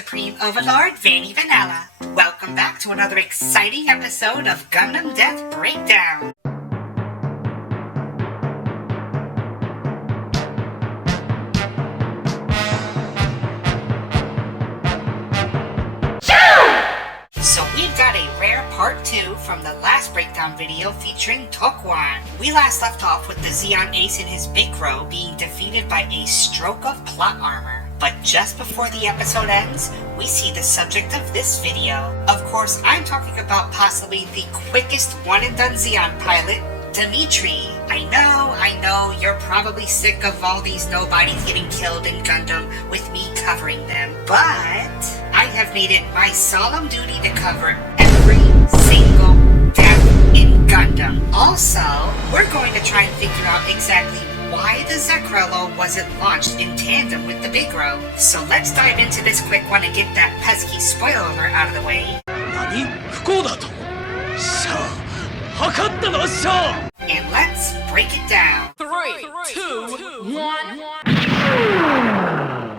Supreme Overlord, Vanny Vanilla. Welcome back to another exciting episode of Gundam Death Breakdown. So we've got a rare part 2 from the last breakdown video featuring Tokwan. We last left off with the Zeon Ace and his Big Crow being defeated by a stroke of plot armor. But just before the episode ends, we see the subject of this video. Of course, I'm talking about possibly the quickest one-and-done Zeon pilot, Dimitri. I know, you're probably sick of all these nobodies getting killed in Gundam with me covering them, but I have made it my solemn duty to cover every single death in Gundam. Also, we're going to try and figure out exactly why the Zakrello wasn't launched in tandem with the Big Crow. So let's dive into this quick one and get that pesky spoiler alert out of the way. And let's break it down. 3, 2, 1.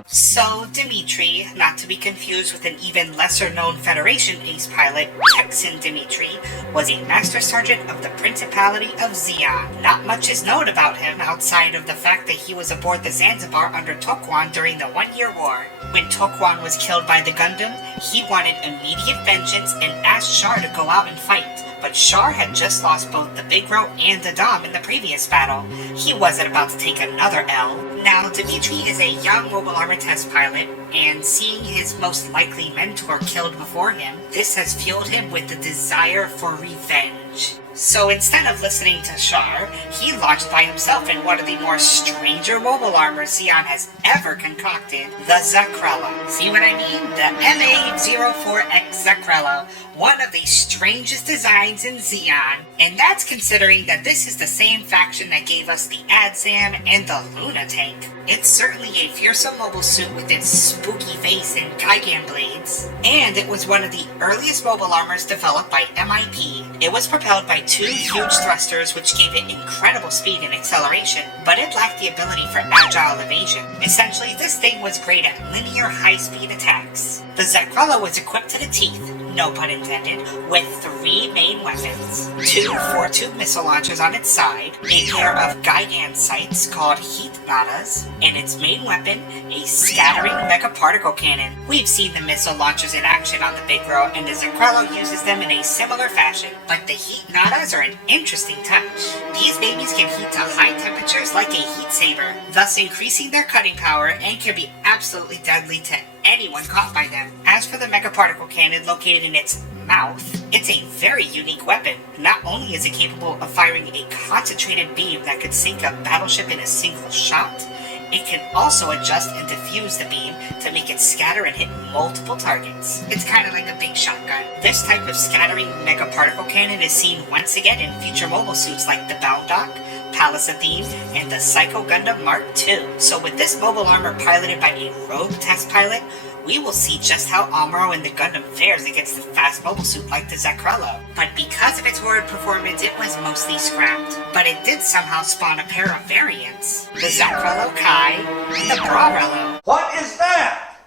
So Dimitri, not to be confused with an even lesser known Federation ace pilot, Texan Dimitri, was a Master Sergeant of the Principality of Zeon. Not much is known about him outside of the fact that he was aboard the Zanzibar under Tokwan during the 1-year war. When Tokwan was killed by the Gundam, he wanted immediate vengeance and asked Char to go out and fight. But Char had just lost both the Big Crow and the Dom in the previous battle. He wasn't about to take another L. Now, Dimitri is a young mobile armor test pilot, and seeing his most likely mentor killed before him, this has fueled him with the desire for revenge. So instead of listening to Char, he launched by himself in one of the more stranger mobile armors Zeon has ever concocted, the Zakrello. See what I mean? The MA-04X Zakrello, one of the strangest designs in Zeon. And that's considering that this is the same faction that gave us the Adzam and the Luna tank. It's certainly a fearsome mobile suit with its spooky face and Gigan blades. And it was one of the earliest mobile armors developed by MIP. It was propelled by 2 huge thrusters which gave it incredible speed and acceleration, but it lacked the ability for agile evasion. Essentially, this thing was great at linear high-speed attacks. The Zakrello was equipped to the teeth, no pun intended, with 3 main weapons. 2 4-tube missile launchers on its side, a pair of Gigan sights called Heat Nadas, and its main weapon, a scattering megaparticle cannon. We've seen the missile launchers in action on the Big Crow, and the Zakrello uses them in a similar fashion, but the Heat Nadas are an interesting touch. These babies can heat to high temperatures like a heat saber, thus increasing their cutting power and can be absolutely deadly to anyone caught by them. As for the megaparticle cannon located in its mouth, it's a very unique weapon. Not only is it capable of firing a concentrated beam that could sink a battleship in a single shot, it can also adjust and diffuse the beam to make it scatter and hit multiple targets. It's kind of like a big shotgun. This type of scattering megaparticle cannon is seen once again in future mobile suits like the Baldock, Palace of Thieves, and the Psycho Gundam Mark II. So with this mobile armor piloted by a rogue test pilot, we will see just how Amuro and the Gundam fares against a fast mobile suit like the Zakrello. But because of its horrid performance, it was mostly scrapped. But it did somehow spawn a pair of variants, the Zakrello Kai and the Brarello. What is that?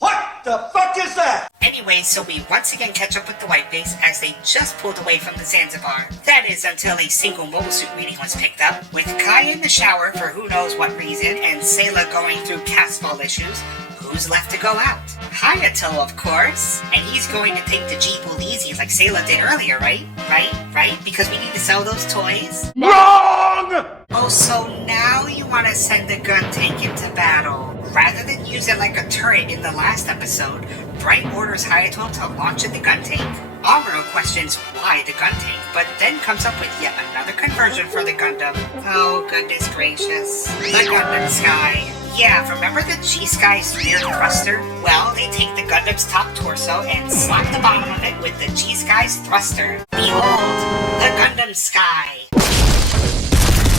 What the fuck is that? Anyway, so we once again catch up with the White Base as they just pulled away from the Zanzibar. That is until a single mobile suit reading was picked up, with Kai in the shower for who knows what reason, and Sayla going through castfall issues. Who's left to go out? Hayato, of course. And he's going to take the Jeep easy like Sayla did earlier, right? Right? Because we need to sell those toys? Wrong! Oh, so now you want to send the gun tank into battle. Rather than use it like a turret in the last episode, Bright orders Hayato to launch in the gun tank. Amuro questions why the gun tank, but then comes up with yet another conversion for the Gundam. Oh, goodness gracious. The Gundam Sky. Yeah, remember the G-Sky's rear thruster? Well, they take the Gundam's top torso and slap the bottom of it with the G-Sky's thruster. Behold, the Gundam Sky.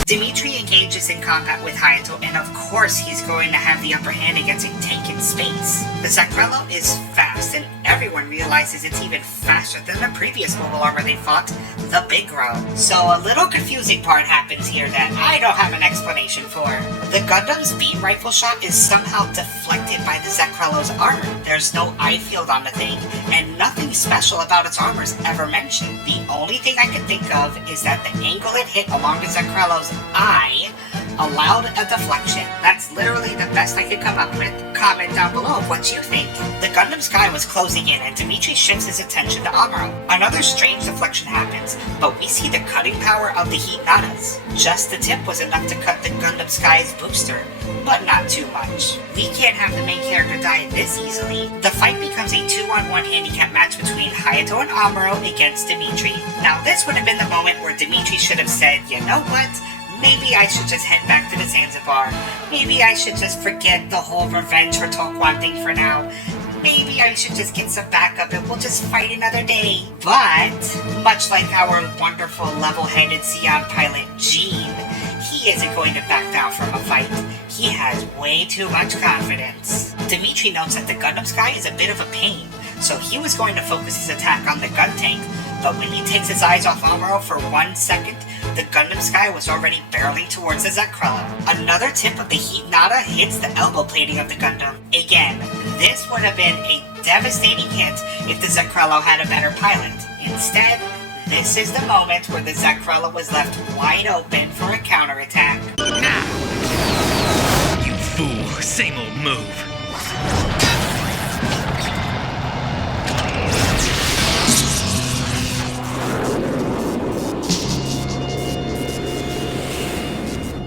Dimitri engages in combat with Hayato, and of course he's going to have the upper hand against a tank in space. The Zakrello is fast and everyone realizes it's even faster than the previous mobile armor they fought, the Big Bro. So a little confusing part happens here that I don't have an explanation for. The Gundam's beam rifle shot is somehow deflected by the Zekrello's armor. There's no eye field on the thing, and nothing special about its armor is ever mentioned. The only thing I can think of is that the angle it hit along the Zekrello's eye allowed a deflection. That's literally the best I could come up with. Comment down below what you think. The Gundam sky was closing in and Dimitri shifts his attention to Amuro. Another strange deflection happens, but we see the cutting power of the heat nadas. Just the tip was enough to cut the Gundam sky's booster, but not too much. We can't have the main character die this easily. The fight becomes a 2-on-1 handicap match between Hayato and Amuro against Dimitri. Now this would have been the moment where Dimitri should have said, you know what? Maybe I should just head back to the Zanzibar. Maybe I should just forget the whole revenge for Tokwan thing for now. Maybe I should just get some backup and we'll just fight another day. But, much like our wonderful level-headed Zeon pilot, Gene, he isn't going to back down from a fight. He has way too much confidence. Dimitri notes that the Gundam sky is a bit of a pain, so he was going to focus his attack on the gun tank, but when he takes his eyes off Amuro for 1 second, the Gundam sky was already barreling towards the Zekrello. Another tip of the heat nada hits the elbow plating of the Gundam. Again, this would have been a devastating hit if the Zekrello had a better pilot. Instead, this is the moment where the Zekrello was left wide open for a counterattack. You fool, same old move.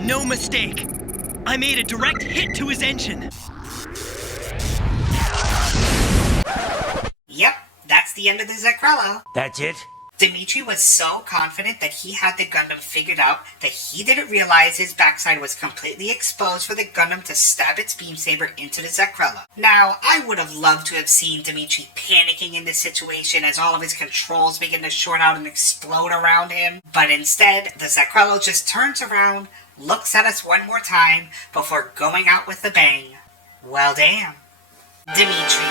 No mistake. I made a direct hit to his engine. Yep, that's the end of the Zekrello. That's it? Dimitri was so confident that he had the Gundam figured out that he didn't realize his backside was completely exposed for the Gundam to stab its beam saber into the Zekrello. Now, I would have loved to have seen Dimitri panicking in this situation as all of his controls begin to short out and explode around him, but instead, the Zekrello just turns around, looks at us one more time before going out with a bang. Well, damn. Dimitri,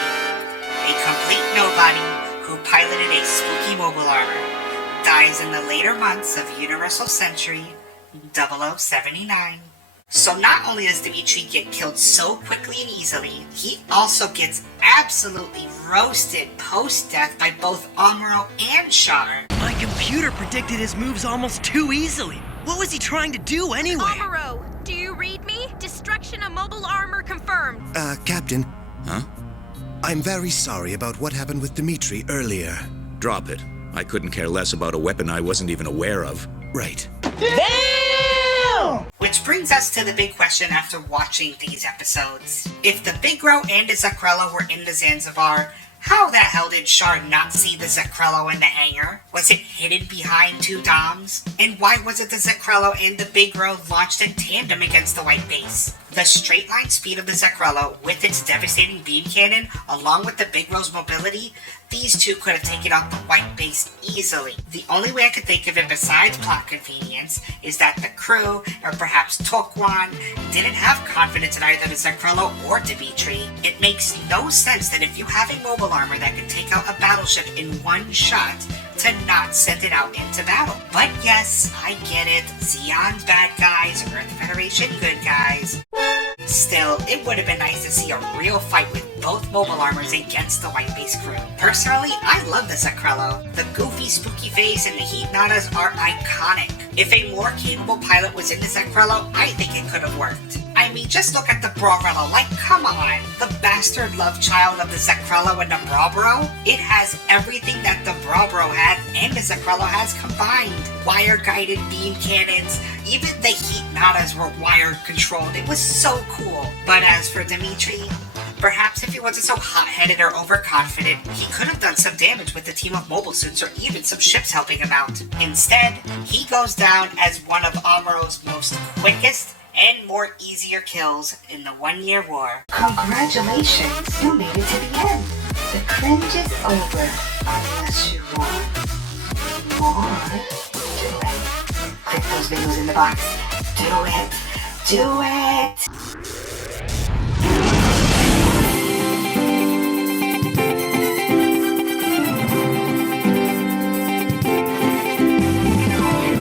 a complete nobody who piloted a spooky mobile armor, dies in the later months of Universal Century 0079. So not only does Dimitri get killed so quickly and easily, he also gets absolutely roasted post-death by both Amuro and Char. My computer predicted his moves almost too easily. What was he trying to do anyway? Amuro, do you read me? Destruction of mobile armor confirmed. Captain. Huh? I'm very sorry about what happened with Dimitri earlier. Drop it. I couldn't care less about a weapon I wasn't even aware of. Right. Which brings us to the big question after watching these episodes. If the Big Bro and the Zekrello were in the Zanzibar, how the hell did Char not see the Zekrello in the hangar? Was it hidden behind two DOMs? And why was it the Zekrello and the Big Bro launched in tandem against the White Base? The straight line speed of the Zekrello, with its devastating beam cannon, along with the Big Bro's mobility, these two could have taken out the White Base easily. The only way I could think of it besides plot convenience is that the crew, or perhaps Tokwan, didn't have confidence in either the Zekrello or Dimitri. It makes no sense that if you have a mobile armor that can take out a battleship in one shot, to not send it out into battle. But yes, I get it. Zeon's bad guys, Earth Federation good guys. Still, it would have been nice to see a real fight with both mobile armors against the White Base crew. Personally, I love the Zekrello. The goofy, spooky face and the heat nadas are iconic. If a more capable pilot was in the Zekrello, I think it could have worked. I mean, just look at the Brorello, like, come on! The bastard love child of the Zekrello and the Brobro? It has everything that the Brobro had and the Zekrello has combined. Wire-guided beam cannons, even the heat nadas were wire-controlled. It was so cool. But as for Dimitri, perhaps if he wasn't so hot-headed or overconfident, he could have done some damage with a team of mobile suits or even some ships helping him out. Instead, he goes down as one of Amuro's most quickest and more easier kills in the 1-year war. Congratulations, you made it to the end. The cringe is over, unless you want more. Do it. Click those videos in the box. Do it. Do it.